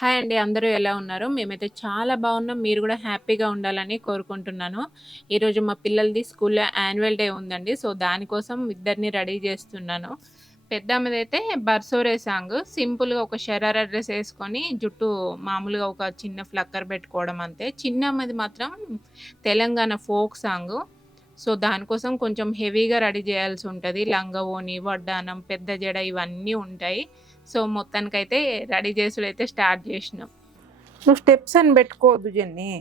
Hi అండి. అందరూ ఎలా ఉన్నారు? మేమైతే చాలా బాగున్నాం. మీరు గూడా హ్యాపీగా ఉండాలని కోరుకుంటున్నాను. ఈరోజు మా పిల్లలది స్కూల్‌లో యాన్యువల్ డే ఉందండి. సో, దానికోసం ఇద్దరిని రెడీ చేస్తున్నాను. పెద్దామెదైతే 'బర్సోరే' సాంగ్ సింపుల్‌గా ఒక షరారా డ్రెస్ ఏసుకొని జుట్టు మామూలుగా ఒక చిన్న ఫ్లక్కర్ పెట్టుకోవడం అంతే. చిన్నామెది మాత్రం తెలంగాణ ఫోక్ సాంగు. సో, దానికోసం కొంచెం హెవీగా రెడీ చేయాల్సుంటది. లంగా ఓణి, వడ్డానం, పెద్ద జడ ఇవన్నీ ఉంటాయి. సో, మొత్తానికైతే రెడీ చేసుడైతే స్టార్ట్ జేసినాం. నువ్వు స్టెప్స్ అని పెట్టుకోవద్దు జెన్నీ.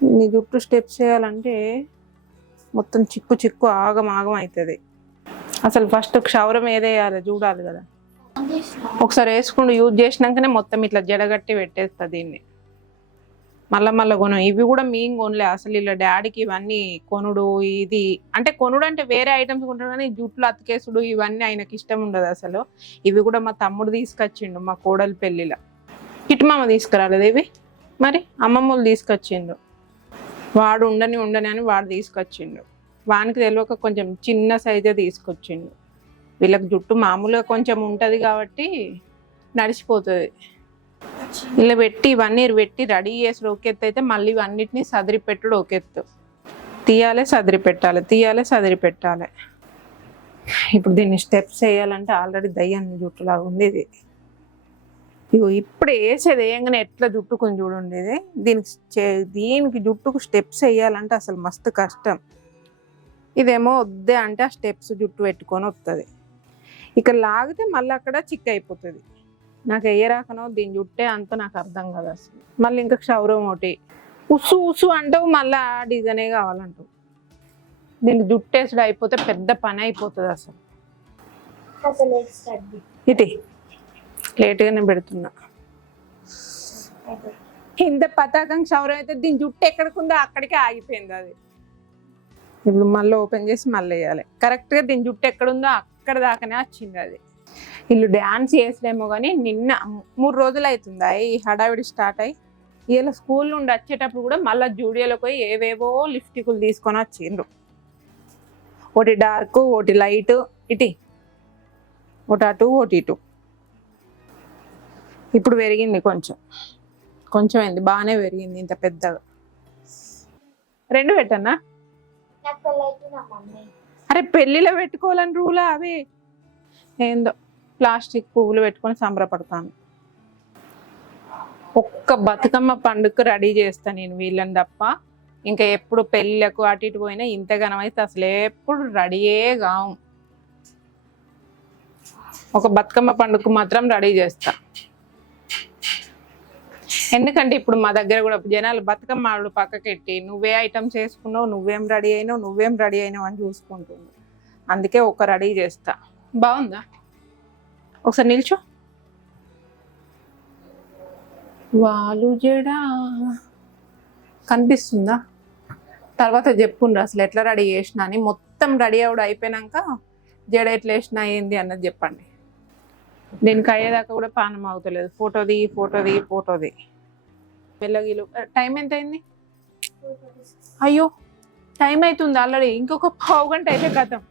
నీ జుట్టు స్టెప్స్ చేయాలంటే మొత్తం చిక్కు చిక్కు ఆగం ఆగం అవుతుంది. అసలు ఫస్ట్ క్షౌరం ఏదేయాలి చూడాలి కదా. ఒకసారి వేసుకుంటూ యూజ్ చేసినాకనే మొత్తం ఇట్లా జడగట్టి పెట్టేస్తా దీన్ని. మళ్ళా కొను. ఇవి కూడా మేము కొనలే అసలు. ఇలా డాడీకి ఇవన్నీ కొనుడు ఇది అంటే కొనుడు అంటే వేరే ఐటమ్స్ కొంటాడు కానీ జుట్లు అతికేసుడు ఇవన్నీ ఆయనకి ఇష్టం ఉండదు అసలు. ఇవి కూడా మా తమ్ముడు తీసుకొచ్చిండు మా కోడలి పెళ్ళిలో. కిట్ మామ తీసుకురాలేదు ఇవి, మరి అమ్మమ్మలు తీసుకొచ్చిండు. వాడు ఉండని అని వాడు తీసుకొచ్చిండు. వానికి తెలియక కొంచెం చిన్న సైజే తీసుకొచ్చిండు. వీళ్ళకి జుట్టు మామూలుగా కొంచెం ఉంటుంది కాబట్టి నడిచిపోతుంది. ఇలా పెట్టి ఇవన్నీ పెట్టి రెడీ చేసి ఒకెత్తు అయితే మళ్ళీ ఇవన్నిటిని సదిరి పెట్టుడు ఒకెత్తు. తీయాలి సదిరి పెట్టాలి, తీయాలి సదిరి పెట్టాలి. ఇప్పుడు దీన్ని స్టెప్స్ వేయాలంటే ఆల్రెడీ దయ్యాన్ని జుట్టులాగా ఉంది ఇది. ఇగో ఇప్పుడు వేసేది వేయంగానే ఎట్లా జుట్టుకుని చూడండి ఇది. దీనికి జుట్టుకు స్టెప్స్ వేయాలంటే అసలు మస్తు కష్టం. ఇదేమో వద్దే అంటే ఆ స్టెప్స్ జుట్టు పెట్టుకొని వస్తుంది. ఇక్కడ లాగితే మళ్ళీ అక్కడ చిక్ అయిపోతుంది. నాకు వేయరాకనో దీని జుట్టే అంత నాకు అర్థం కాదు అసలు. మళ్ళీ ఇంకా క్షౌరం ఒకటి ఉసు ఉసు అంటావు, మళ్ళీ ఆ డిజైనే కావాలంటావు. దీనికి జుట్టేసుడు అయిపోతే పెద్ద పని అయిపోతుంది అసలు. ఇటీ లేట్గానే పెడుతున్నా. ఇంత పతాకం క్షౌరం అయితే దీని జుట్టు ఎక్కడికుందో అక్కడికే ఆగిపోయింది అది. ఇప్పుడు మళ్ళీ ఓపెన్ చేసి మళ్ళీ వేయాలి. కరెక్ట్గా దీని జుట్టు ఎక్కడుందో అక్కడ దాకానే వచ్చింది అది. వీళ్ళు డ్యాన్స్ చేసలేమో కానీ నిన్న 3 రోజులు అవుతుందా ఈ హడావిడి స్టార్ట్ అయ్యి. వీళ్ళ స్కూల్ నుండి వచ్చేటప్పుడు కూడా మళ్ళీ జూడియోలోకి పోయి ఏవేవో లిప్స్టిక్లు తీసుకొని వచ్చిండ్రు. ఒకటి డార్క్, ఒకటి లైట్, ఇటీ ఒకటి అటు ఒకటి ఇటు. ఇప్పుడు పెరిగింది కొంచెం అయింది, బాగానే పెరిగింది. ఇంత పెద్దగా 2 పెట్టన్నా. అరే పెళ్ళిలో పెట్టుకోవాలని రూలా అవి ఏందో ప్లాస్టిక్ పువ్వులు పెట్టుకొని సంబరపడతాను. ఒక్క బతుకమ్మ పండుగకు రెడీ చేస్తాను నేను వీళ్ళని తప్ప. ఇంకా ఎప్పుడు పెళ్ళిళ్ళకు అటు ఇటు పోయినా ఇంతగానం అయితే అసలు ఎప్పుడు రెడీయే కావు. ఒక బతుకమ్మ పండుగకు మాత్రం రెడీ చేస్తా. ఎందుకంటే ఇప్పుడు మా దగ్గర కూడా జనాలు బతుకమ్మ ఆడు పక్కకెట్టి నువ్వే ఐటమ్స్ చేసుకున్నావు, నువ్వేం రెడీ అయినావు అని చూసుకుంటుంది. అందుకే ఒక రెడీ చేస్తా. బాగుందా? ఒకసారి నిల్చో. వాళ్ళు జడ కనిపిస్తుందా? తర్వాత చెప్పుండ్రు అసలు ఎట్లా రెడీ చేసినా అని. మొత్తం రెడీ అవడం అయిపోయినాక జడ ఎట్లా వేసినా ఏంది అన్నది చెప్పండి. దీనికి అయ్యేదాకా కూడా పానం అవుతలేదు. ఫోటోది మెల్లగిలు. టైం ఎంత అయింది? అయ్యో టైం అవుతుంది ఆల్రెడీ. ఇంకొక 1/2 గంట అయితే గతం.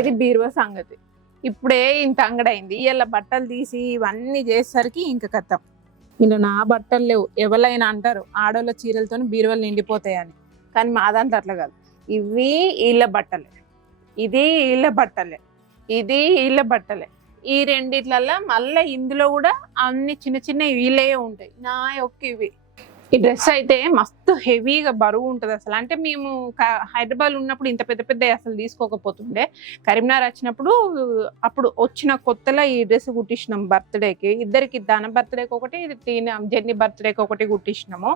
ఇది బీరువా సంగతి. ఇప్పుడే ఇంత అంగడైంది. ఇలా బట్టలు తీసి ఇవన్నీ చేసేసరికి ఇంక కథం. ఇలా నా బట్టలు లేవు. ఎవరైనా అంటారు ఆడోళ్ళ చీరలతో బీరువాలు నిండిపోతాయని, కానీ మా దాంట్లో అట్లా కాదు. ఇవి వీళ్ళ బట్టలే, ఇది వీళ్ళ బట్టలే, ఇది వీళ్ళ బట్టలే. ఈ రెండిట్లల్లో మళ్ళీ ఇందులో కూడా అన్ని చిన్న చిన్న వీళ్ళే ఉంటాయి. నా యొక్క ఇవి. ఈ డ్రెస్ అయితే మస్తు హెవీగా బరువు ఉంటుంది అసలు. అంటే మేము హైదరాబాద్ ఉన్నప్పుడు ఇంత పెద్ద పెద్ద అసలు తీసుకోకపోతుండే. కరీంనగర్ వచ్చినప్పుడు అప్పుడు వచ్చిన కొత్తలో ఈ డ్రెస్ కుట్టించినాం బర్త్డేకి. ఇద్దరికి దాని బర్త్డేకి ఒకటి, జెన్నీ బర్త్డేకి ఒకటి కుట్టించినాము.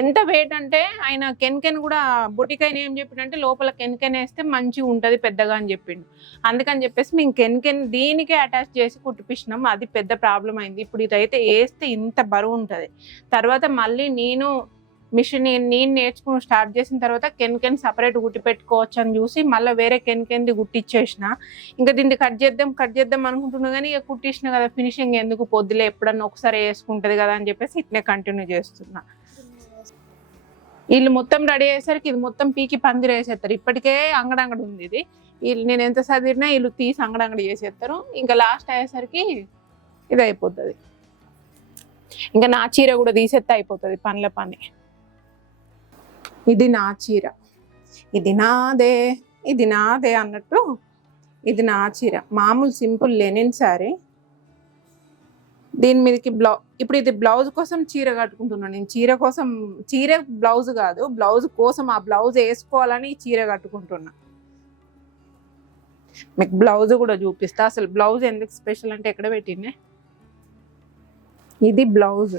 ఎంత వెయిట్ అంటే ఆయన కెన్ కూడా బొటిక్ ఆయన ఏం చెప్పిండంటే లోపల కెన్ వేస్తే మంచిగా ఉంటుంది పెద్దగా అని చెప్పిండు. అందుకని చెప్పేసి మేము కెన్ దీనికే అటాచ్ చేసి కుట్టిపించినాము. అది పెద్ద ప్రాబ్లం అయింది. ఇప్పుడు ఇదైతే వేస్తే ఇంత బరువు ఉంటుంది. తర్వాత మళ్ళీ నేను నేర్చుకుని స్టార్ట్ చేసిన తర్వాత కెన్ సపరేట్ గుట్టి పెట్టుకోవచ్చు అని చూసి మళ్ళీ వేరే కెన్ది గుట్టిచ్చేసిన. ఇంకా దీన్ని కట్ చేద్దాం అనుకుంటున్నా కానీ ఇక కుట్టించిన కదా ఫినిషింగ్ ఎందుకు పొద్దులే ఎప్పుడన్నా ఒకసారి వేసుకుంటుంది కదా అని చెప్పేసి ఇట్లే కంటిన్యూ చేస్తున్నా. వీళ్ళు మొత్తం రెడీ అయ్యేసరికి ఇది మొత్తం పీకి పందిరి వేసేస్తారు. ఇప్పటికే అంగడంగడి ఉంది ఇది. వీళ్ళు నేను ఎంత చదివినా వీళ్ళు తీసి అంగడంగడి చేసేస్తారు. ఇంకా లాస్ట్ అయ్యేసరికి ఇది అయిపోతుంది. ఇంకా నా చీర కూడా తీసేస్తే అయిపోతుంది పనుల పని. ఇది నా చీర, ఇది నాదే, ఇది నాదే అన్నట్టు ఇది నా చీర. మామూలు సింపుల్ లెనిన్ శారీ. దీని మీదకి ఇప్పుడు ఇది బ్లౌజ్ కోసం చీర కట్టుకుంటున్నాను నేను. చీర బ్లౌజ్ కాదు, బ్లౌజ్ కోసం ఆ బ్లౌజ్ వేసుకోవాలని ఈ చీర కట్టుకుంటున్నా. మీకు బ్లౌజ్ కూడా చూపిస్తా. అసలు బ్లౌజ్ ఎందుకు స్పెషల్ అంటే ఎక్కడ పెట్టిండే, ఇది బ్లౌజ్.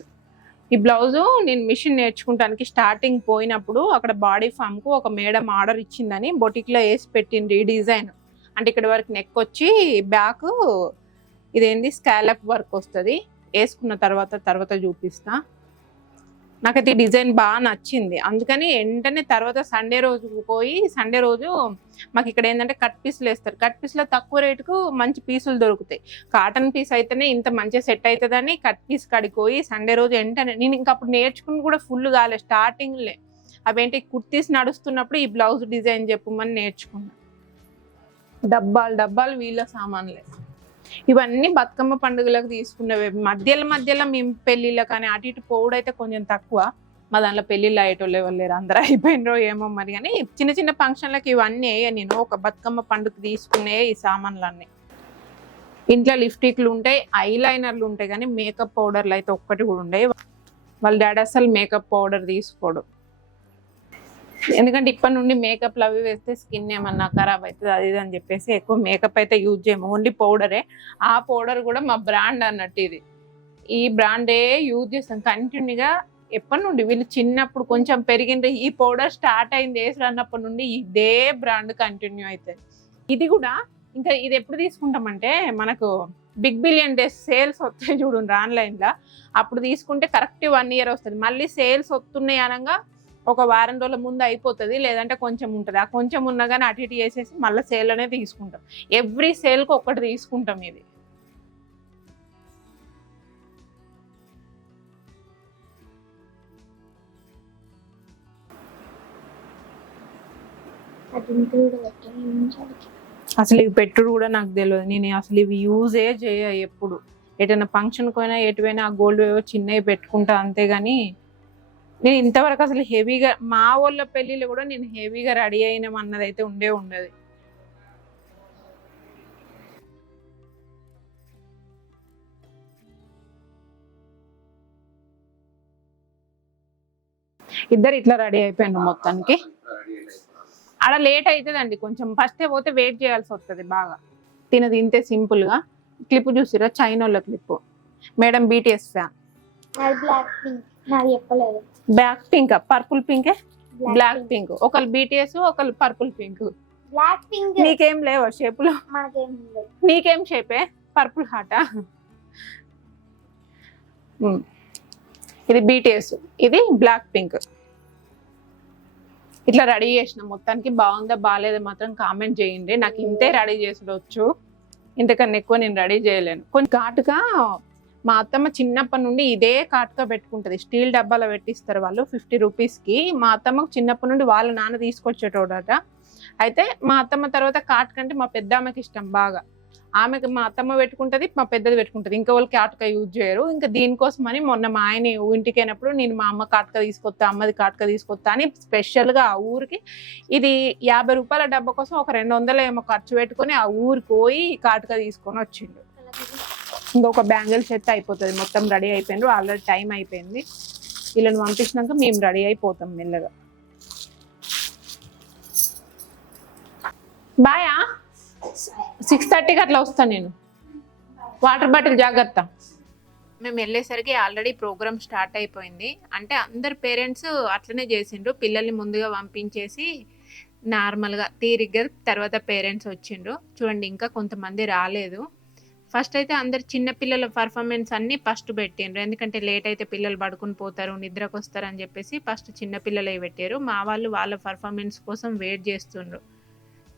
ఈ బ్లౌజు నేను మిషన్ నేర్చుకుంటానికి స్టార్టింగ్ పోయినప్పుడు అక్కడ బాడీ ఫామ్కు ఒక మేడం ఆర్డర్ ఇచ్చిందని బొటిక్లో వేసి పెట్టింది ఈ డిజైన్. అంటే ఇక్కడ వరకు నెక్ వచ్చి బ్యాక్ ఇదేంది స్కాలప్ వర్క్ వస్తుంది. వేసుకున్న తర్వాత చూపిస్తా. నాకైతే ఈ డిజైన్ బాగా నచ్చింది. అందుకని వెంటనే తర్వాత సండే రోజు మాకు ఇక్కడ ఏంటంటే కట్ పీసులు వేస్తారు. కట్ పీస్లో తక్కువ రేటుకు మంచి పీసులు దొరుకుతాయి. కాటన్ పీస్ అయితేనే ఇంత మంచిగా సెట్ అవుతుందని కట్ పీస్ కడిపోయి సండే రోజు వెంటనే నేను ఇంకా అప్పుడు నేర్చుకుని కూడా ఫుల్ కాలే, స్టార్టింగ్లే అవేంటి కుర్తీస్ నడుస్తున్నప్పుడు ఈ బ్లౌజ్ డిజైన్ చెప్పమని నేర్చుకున్నా. డబ్బాలు వీళ్ళ సామాన్లే. ఇవన్నీ బతుకమ్మ పండుగలకు తీసుకున్నవే. మధ్యలో మేము పెళ్ళిళ్ళకి కానీ అటు ఇటు పోవుడైతే కొంచెం తక్కువ. మా దాంట్లో పెళ్ళిళ్ళు అయ్యేటోళ్ళు ఎవరు లేరు, అందరూ అయిపోయినరో ఏమో మరి. కానీ చిన్న ఫంక్షన్లకి ఇవన్నీ నేను ఒక బతుకమ్మ పండుగ తీసుకునే ఈ సామాన్లన్నీ. ఇంట్లో లిప్స్టిక్లు ఉంటాయి, ఐలైనర్లు ఉంటాయి, కానీ మేకప్ పౌడర్లు అయితే ఒక్కటి కూడా ఉండవు. వాళ్ళ డాడీ అసలు మేకప్ పౌడర్ తీసుకోడు. ఎందుకంటే ఇప్పటి నుండి మేకప్లు అవి వేస్తే స్కిన్ ఏమన్నా ఖరాబ్ అవుతుంది అది ఇది అని చెప్పేసి ఎక్కువ మేకప్ అయితే యూజ్ చేయము, ఓన్లీ పౌడరే. ఆ పౌడర్ కూడా మా బ్రాండ్ అన్నట్టు ఇది. ఈ బ్రాండే యూజ్ చేస్తాం కంటిన్యూగా. ఎప్పటి నుండి వీళ్ళు చిన్నప్పుడు కొంచెం పెరిగింది, ఈ పౌడర్ స్టార్ట్ అయింది వేసుడు అన్నప్పటి నుండి ఇదే బ్రాండ్ కంటిన్యూ అవుతుంది. ఇది కూడా ఇంకా ఇది ఎప్పుడు తీసుకుంటామంటే మనకు బిగ్ బిలియన్ డేస్ సేల్స్ వస్తాయి చూడండి ఆన్లైన్లో, అప్పుడు తీసుకుంటే కరెక్ట్ 1 year వస్తుంది. మళ్ళీ సేల్స్ వస్తున్నాయి అనగా ఒక వారం రోజుల ముందు అయిపోతుంది, లేదంటే కొంచెం ఉంటుంది. ఆ కొంచెం ఉన్నా కానీ అటు ఇటు చేసేసి మళ్ళీ సేల్లోనే తీసుకుంటాం. ఎవ్రీ సేల్కి ఒక్కటి తీసుకుంటాం. ఇది అసలు ఇవి పెట్టుడు కూడా నాకు తెలియదు. నేను అసలు ఇవి యూజే చేయ. ఎప్పుడు ఎటైనా ఫంక్షన్కి పోయినా ఎటువైనా ఆ గోల్డ్ ఏవో చిన్నవి పెట్టుకుంటా అంతేగాని నేను ఇంతవరకు అసలు హెవీగా మా వాళ్ళ పెళ్ళిళ్ళు కూడా నేను హెవీగా రెడీ అయినాం అన్నది అయితే ఉండదు. ఇద్దరు ఇట్లా రెడీ అయిపోయాను మొత్తానికి. ఆడ లేట్ అవుతుందండి కొంచెం, ఫస్టే పోతే వెయిట్ చేయాల్సి వస్తుంది బాగా. తినది ఇంతే సింపుల్గా. క్లిప్ చూసిరా, చైనోళ్ళ clip. Madam BTS fan. Black pink, purple పింకే, బ్లాక్ పింక్. ఒకళ్ళు BTS, ఒకళ్ళు పర్పుల్ పింక్. నీకేం లేవా షేపులో? నీకేం షేపే? పర్పుల్ హార్టా? ఇది BTS, ఇది బ్లాక్ పింక్. ఇట్లా రెడీ చేసిన మొత్తానికి. బాగుందా బాగాలేదా మాత్రం కామెంట్ చేయండి. నాకు ఇంతే రెడీ చేసుడొచ్చు, ఇంతకన్నా ఎక్కువ నేను రెడీ చేయలేను. కొన్ని ఘాటుగా మా అత్తమ్మ చిన్నప్పటి నుండి ఇదే కాటుగా పెట్టుకుంటుంది. స్టీల్ డబ్బాలో పెట్టిస్తారు వాళ్ళు 50 రూపీస్కి. మా అత్తమ్మకు చిన్నప్పటి నుండి వాళ్ళ నాన్న తీసుకొచ్చేటోడట. అయితే మా అత్తమ్మ తర్వాత కాటు కంటే మా పెద్దమ్మకి ఇష్టం బాగా. ఆమెకి మా అత్తమ్మ పెట్టుకుంటుంది, మా పెద్దది పెట్టుకుంటుంది. ఇంకా వాళ్ళు కాటుక యూజ్ చేయరు. ఇంకా దీనికోసమని మొన్న మా ఆయన ఇంటికి అయినప్పుడు నేను మా అమ్మ కాటుక తీసుకొస్తా, అమ్మది కాటుక తీసుకొస్తా అని స్పెషల్గా ఆ ఊరికి ఇది 50 రూపాయల డబ్బా కోసం ఒక 200 ఏమో ఖర్చు పెట్టుకొని ఆ ఊరికి పోయి కాటుక తీసుకొని వచ్చిండు. ఇంకొక బ్యాంగిల్ సెట్ అయిపోతుంది. మొత్తం రెడీ అయిపోయిండ్రు, ఆల్రెడీ టైం అయిపోయింది. వీళ్ళని పంపించినాక మేము రెడీ అయిపోతాం మెల్లగా. బాయా 6:30కి అట్లా వస్తాను నేను. వాటర్ బాటిల్ జాగ్రత్త. మేము వెళ్ళేసరికి ఆల్రెడీ ప్రోగ్రామ్ స్టార్ట్ అయిపోయింది. అంటే అందరు పేరెంట్స్ అట్లనే చేసిండ్రు, పిల్లల్ని ముందుగా పంపించేసి నార్మల్గా తీరిగ్గా తర్వాత పేరెంట్స్ వచ్చిండ్రు. చూడండి ఇంకా కొంతమంది రాలేదు. ఫస్ట్ అయితే అందరు చిన్న పిల్లల పర్ఫార్మెన్స్ అన్ని ఫస్ట్ పెట్టిండ్రు, ఎందుకంటే లేట్ అయితే పిల్లలు పడుకుని పోతారు, నిద్రకు వస్తారు అని చెప్పేసి ఫస్ట్ చిన్నపిల్లలే పెట్టారు. మా వాళ్ళు వాళ్ళ పర్ఫార్మెన్స్ కోసం వెయిట్ చేస్తుండ్రు.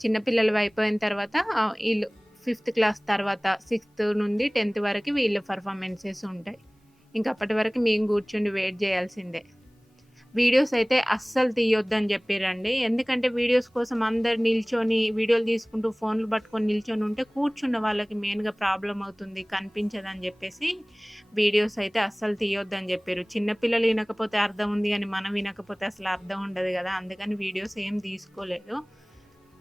చిన్నపిల్లలు అయిపోయిన తర్వాత వీళ్ళు 5th క్లాస్ తర్వాత 6th నుండి 10th వరకు వీళ్ళ పర్ఫార్మెన్సెస్ ఉంటాయి. ఇంకా అప్పటి వరకు మేము కూర్చుండి వెయిట్ చేయాల్సిందే. వీడియోస్ అయితే అస్సలు తీయొద్దని చెప్పిర్రండి. ఎందుకంటే వీడియోస్ కోసం అందరు నిల్చొని వీడియోలు తీసుకుంటూ ఫోన్లు పట్టుకొని నిల్చొని ఉంటే కూర్చున్న వాళ్ళకి మెయిన్‌గా ప్రాబ్లమ్ అవుతుంది. కనిపించదని చెప్పేసి వీడియోస్ అయితే అస్సలు తీయొద్దని చెప్పిర్రు. చిన్న పిల్లలు వినకపోతే అర్థం ఉంది గానీ మనం వినకపోతే అసలు అర్థం ఉండదు కదా! అందుకని వీడియోస్ ఏం తీసుకోలేదు.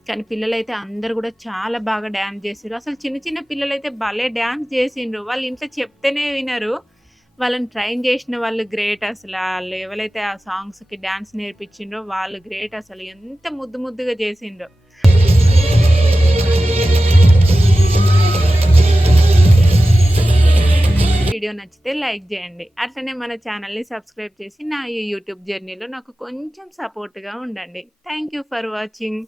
కానీ పిల్లలైతే అందరూ గూడా చాలా బాగా డాన్స్ జేసిర్రు. అసలు చిన్న చిన్న పిల్లలైతే భలే డాన్స్ జేసిండ్రు. వాళ్ళు ఇంట్లో చెప్తేనే వినరు. వాళ్ళని ట్రైన్ జేసిన వాళ్ళు గ్రేట్ అసల. ఆళ్ళు ఎవలైతే ఆ సాంగ్స్‌కి డాన్స్ నేర్పించిండ్రో వాళ్ళు గ్రేట్ అసలు. ఎంత ముద్దు ముద్దుగా జేసిండ్రో. వీడియో నచ్చితే లైక్ జేయండి. అట్లనే మన ఛానల్‌ని సబ్స్క్రైబ్ చేసి నా ఈ యూట్యూబ్ జర్నీలో నాకు కొంచెం సపోర్ట్‌గా ఉండండి. Thank you for watching.